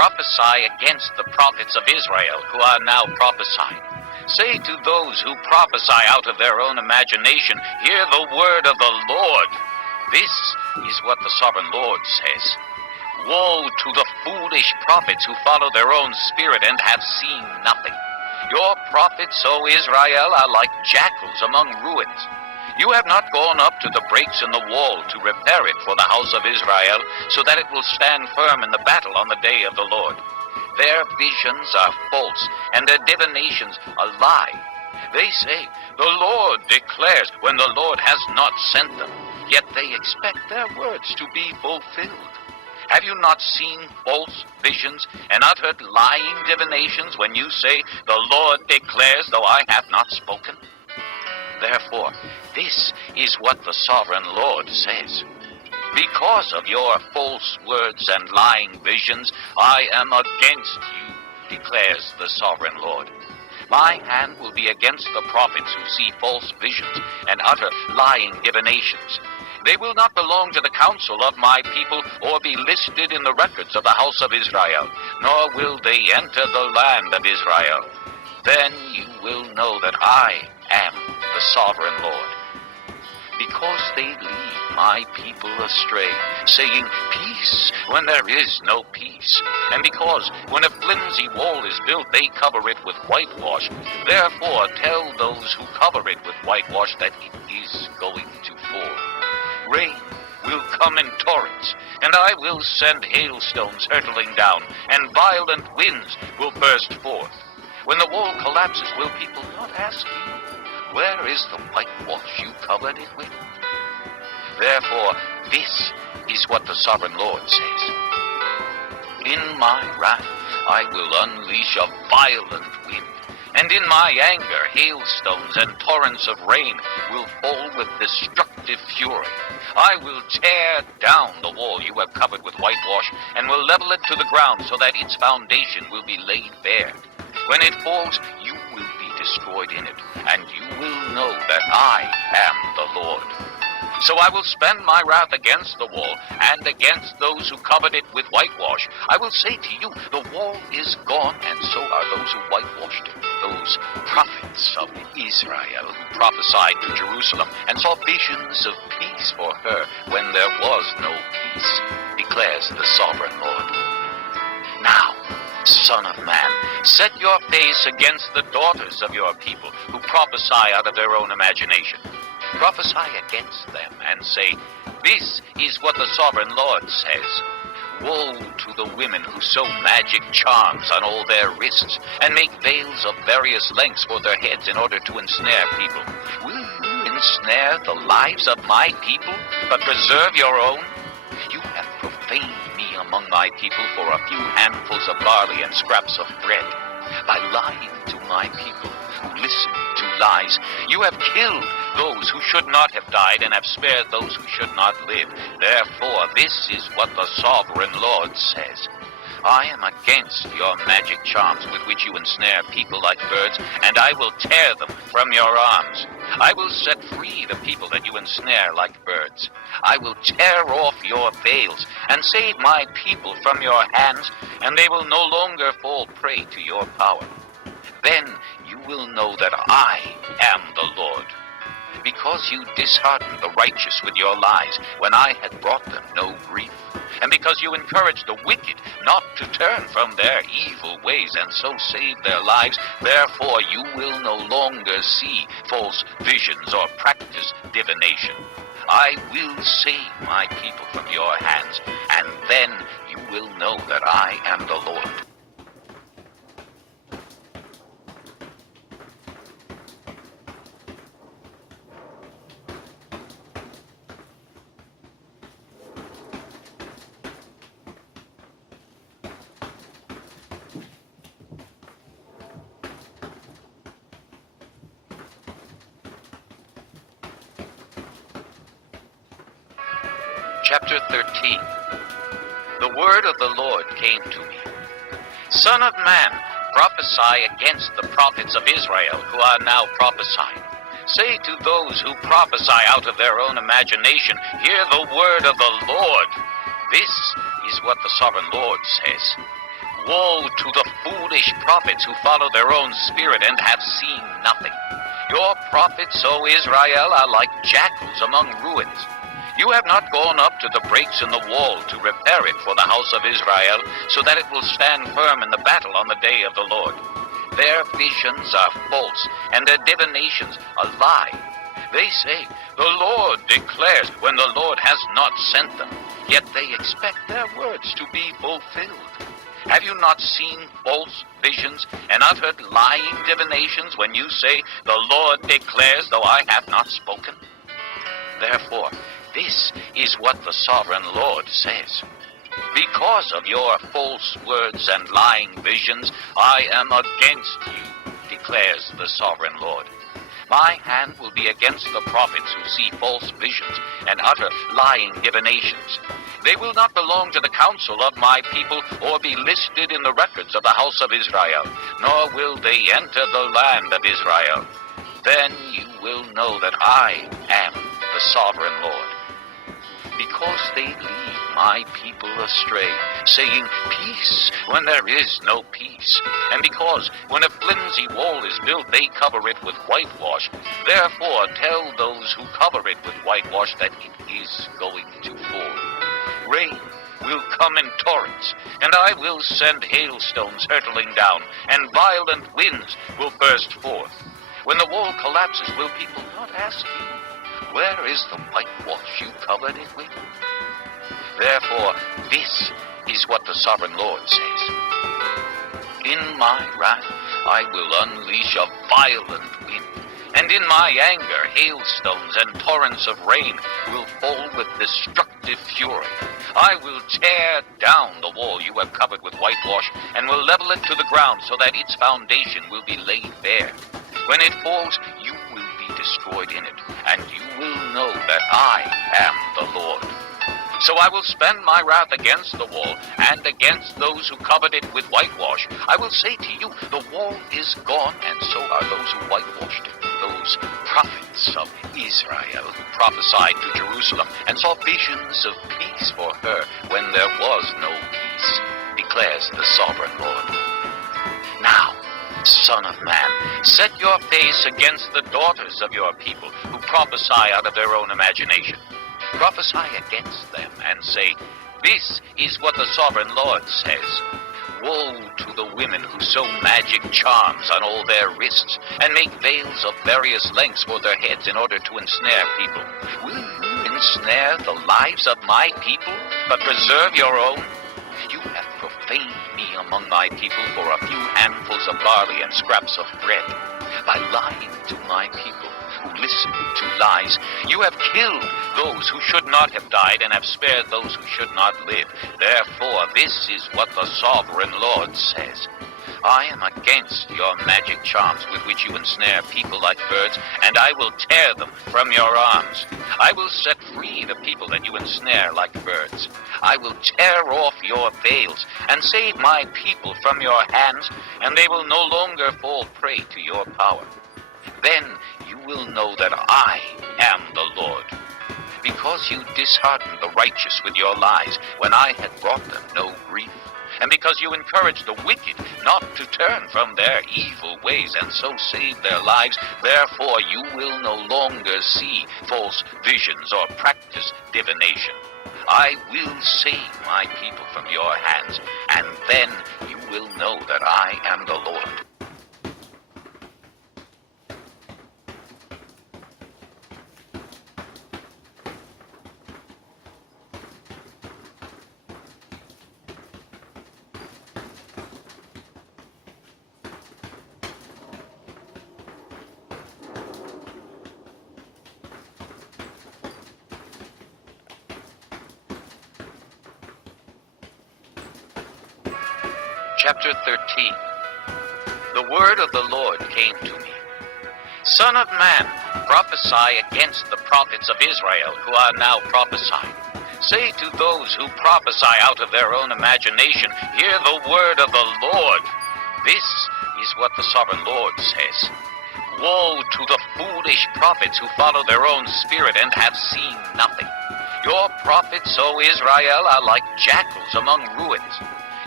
prophesy against the prophets of Israel who are now prophesying. Say to those who prophesy out of their own imagination, hear the word of the Lord. This is what the sovereign Lord says. Woe to the foolish prophets who follow their own spirit and have seen nothing. Your prophets, O Israel, are like jackals among ruins. You have not gone up to the breaks in the wall to repair it for the house of Israel, so that it will stand firm in the battle on the day of the Lord. Their visions are false, and their divinations a lie. They say, the Lord declares, when the Lord has not sent them, yet they expect their words to be fulfilled. Have you not seen false visions and uttered lying divinations when you say, the Lord declares, though I have not spoken? Therefore, this is what the sovereign Lord says. Because of your false words and lying visions, I am against you, declares the sovereign Lord. My hand will be against the prophets who see false visions and utter lying divinations. They will not belong to the council of my people or be listed in the records of the house of Israel, nor will they enter the land of Israel. Then you will know that I am the sovereign Lord. Because they lead my people astray, saying peace when there is no peace, and because when a flimsy wall is built they cover it with whitewash, therefore tell those who cover it with whitewash that it is going to fall. Rain will come in torrents, and I will send hailstones hurtling down, and violent winds will burst forth. When the wall collapses, will people not ask you, where is the whitewash you covered it with? Therefore, this is what the sovereign Lord says. In my wrath I will unleash a violent wind, and in my anger hailstones and torrents of rain will fall with destructive fury. I will tear down the wall you have covered with whitewash, and will level it to the ground so that its foundation will be laid bare. When it falls, you will be destroyed in it, and you will know that I am the Lord. So I will spend my wrath against the wall, and against those who covered it with whitewash. I will say to you, the wall is gone, and so are those who whitewashed it. Those prophets of Israel who prophesied to Jerusalem, and saw visions of peace for her when there was no peace, declares the sovereign Lord. Now, Son of man, set your face against the daughters of your people, who prophesy out of their own imagination. Prophesy against them, and say, this is what the sovereign Lord says. Woe to the women who sew magic charms on all their wrists, and make veils of various lengths for their heads in order to ensnare people. Will you ensnare the lives of my people, but preserve your own? You have profaned me among my people for a few handfuls of barley and scraps of bread. By lying to my people who listen to lies, you have killed those who should not have died, and have spared those who should not live. Therefore, this is what the sovereign Lord says. I am against your magic charms with which you ensnare people like birds, and I will tear them from your arms. I will set free the people that you ensnare like birds. I will tear off your veils and save my people from your hands, and they will no longer fall prey to your power. Then you will know that I am the Lord. Because you disheartened the righteous with your lies, when I had brought them no grief, and because you encouraged the wicked not to turn from their evil ways and so save their lives, therefore you will no longer see false visions or practice divination. I will save my people from your hands, and then you will know that I am the Lord. Chapter 13. The word of the Lord came to me. Son of man, prophesy against the prophets of Israel who are now prophesying. Say to those who prophesy out of their own imagination, hear the word of the Lord. This is what the sovereign Lord says. Woe to the foolish prophets who follow their own spirit and have seen nothing. Your prophets, O Israel, are like jackals among ruins. You have not gone up to the breaks in the wall to repair it for the house of Israel, so that it will stand firm in the battle on the day of the Lord. Their visions are false, and their divinations a lie. They say, the Lord declares, when the Lord has not sent them, yet they expect their words to be fulfilled. Have you not seen false visions and uttered lying divinations when you say, the Lord declares, though I have not spoken? Therefore, this is what the sovereign Lord says. Because of your false words and lying visions, I am against you, declares the sovereign Lord. My hand will be against the prophets who see false visions and utter lying divinations. They will not belong to the council of my people or be listed in the records of the house of Israel, nor will they enter the land of Israel. Then you will know that I am the sovereign Lord. Because they lead my people astray, saying peace when there is no peace. And because when a flimsy wall is built, they cover it with whitewash. Therefore tell those who cover it with whitewash that it is going to fall. Rain will come in torrents, and I will send hailstones hurtling down, and violent winds will burst forth. When the wall collapses, will people not ask you, where is the whitewash you covered it with? Therefore, this is what the sovereign Lord says. In my wrath, I will unleash a violent wind, and in my anger, hailstones and torrents of rain will fall with destructive fury. I will tear down the wall you have covered with whitewash, and will level it to the ground so that its foundation will be laid bare. When it falls, you will be destroyed in it, and you will know that I am the Lord. So I will spend my wrath against the wall and against those who covered it with whitewash. I will say to you, the wall is gone, and so are those who whitewashed it. Those prophets of Israel who prophesied to Jerusalem and saw visions of peace for her when there was no peace, declares the sovereign Lord. Now, Son of man, set your face against the daughters of your people who prophesy out of their own imagination. Prophesy against them and say, this is what the sovereign Lord says. Woe to the women who sew magic charms on all their wrists and make veils of various lengths for their heads in order to ensnare people. Will you ensnare the lives of my people, but preserve your own? You have profaned me among my people for a few handfuls of barley and scraps of bread. By lying to my people who listen to lies, you have killed those who should not have died and have spared those who should not live. Therefore, this is what the sovereign Lord says. I am against your magic charms with which you ensnare people like birds, and I will tear them from your arms. I will set free the people that you ensnare like birds. I will tear off your veils and save my people from your hands, and they will no longer fall prey to your power. Then you will know that I am the Lord. Because you disheartened the righteous with your lies, when I had brought them no grief, and because you encouraged the wicked not to turn from their evil ways and so save their lives, therefore you will no longer see false visions or practice divination. I will save my people from your hands, and then you will know that I am the Lord. Chapter 13. The word of the Lord came to me. Son of man, prophesy against the prophets of Israel who are now prophesying. Say to those who prophesy out of their own imagination, hear the word of the Lord. This is what the sovereign Lord says. Woe to the foolish prophets who follow their own spirit and have seen nothing. Your prophets, O Israel, are like jackals among ruins.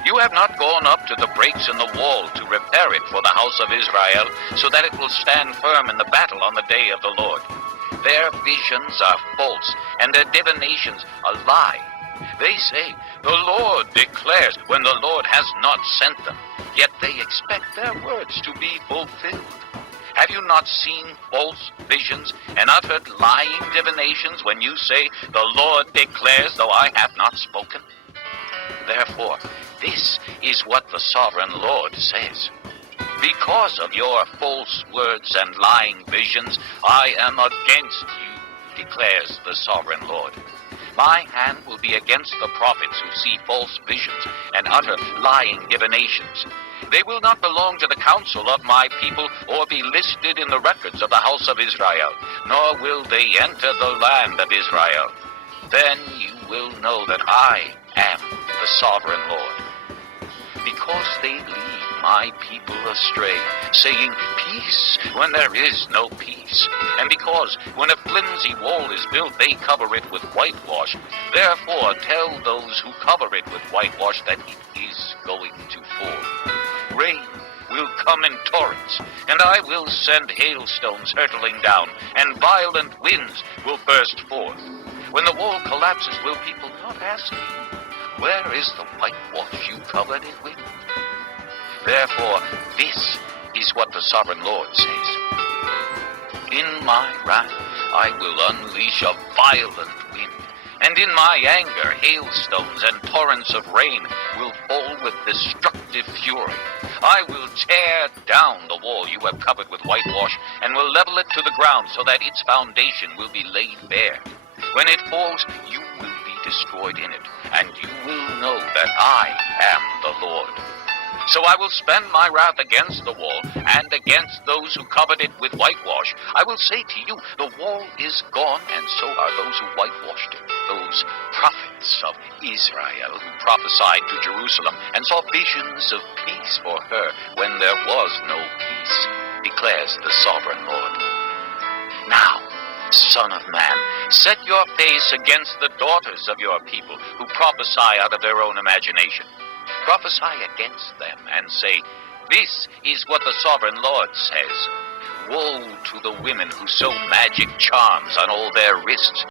You have not gone up to the breaks in the wall to repair it for the house of Israel, so that it will stand firm in the battle on the day of the Lord. Their visions are false, and their divinations a lie. They say, the Lord declares, when the Lord has not sent them, yet they expect their words to be fulfilled. Have you not seen false visions and uttered lying divinations when you say, the Lord declares, though I have not spoken? Therefore, this is what the sovereign Lord says. Because of your false words and lying visions, I am against you, declares the sovereign Lord. My hand will be against the prophets who see false visions and utter lying divinations. They will not belong to the council of my people or be listed in the records of the house of Israel, nor will they enter the land of Israel. Then you will know that I am the sovereign Lord. Because they lead my people astray, saying peace when there is no peace. And because when a flimsy wall is built, they cover it with whitewash. Therefore tell those who cover it with whitewash that it is going to fall. Rain will come in torrents, and I will send hailstones hurtling down, and violent winds will burst forth. When the wall collapses, will people not ask you, where is the whitewash you covered it with? Therefore, this is what the sovereign Lord says. In my wrath I will unleash a violent wind, and in my anger hailstones and torrents of rain will fall with destructive fury. I will tear down the wall you have covered with whitewash, and will level it to the ground so that its foundation will be laid bare. When it falls, you will be destroyed in it, and you will know that I am the Lord. So I will spend my wrath against the wall and against those who covered it with whitewash. I will say to you, the wall is gone, and so are those who whitewashed it, those prophets of Israel who prophesied to Jerusalem and saw visions of peace for her when there was no peace, declares the sovereign Lord. Now, Son of man, set your face against the daughters of your people who prophesy out of their own imagination. Prophesy against them and say, this is what the sovereign Lord says. Woe to the women who sew magic charms on all their wrists